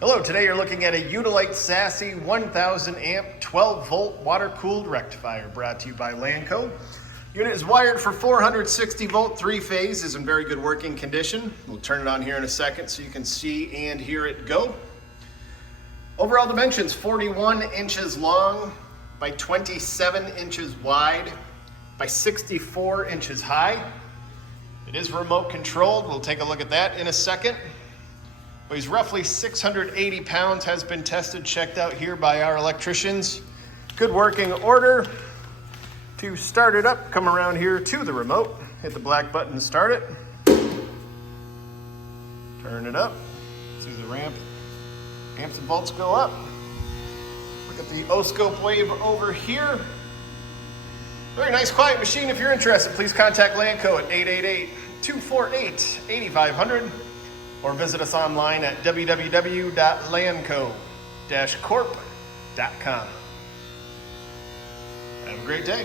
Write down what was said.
Hello, today you're looking at a Unilite Sassc 1000 amp 12 volt water cooled rectifier brought to you by Lanco. Unit is wired for 460 volt 3-phase, is in very good working condition. We'll turn it on here in a second so you can see and hear it go. Overall dimensions 41 inches long by 27 inches wide by 64 inches high. It is remote controlled. We'll take a look at that in a second. Weighs roughly 680 pounds, has been tested, checked out here by our electricians. Good working order. To start it up, come around here to the remote, hit the black button to start it. Turn it up, see the ramp, amps and volts go up. Look at the O-scope wave over here. Very nice, quiet machine. If you're interested, please contact Lanco at 888-248-8500 or visit us online at www.lanco-corp.com. Have a great day.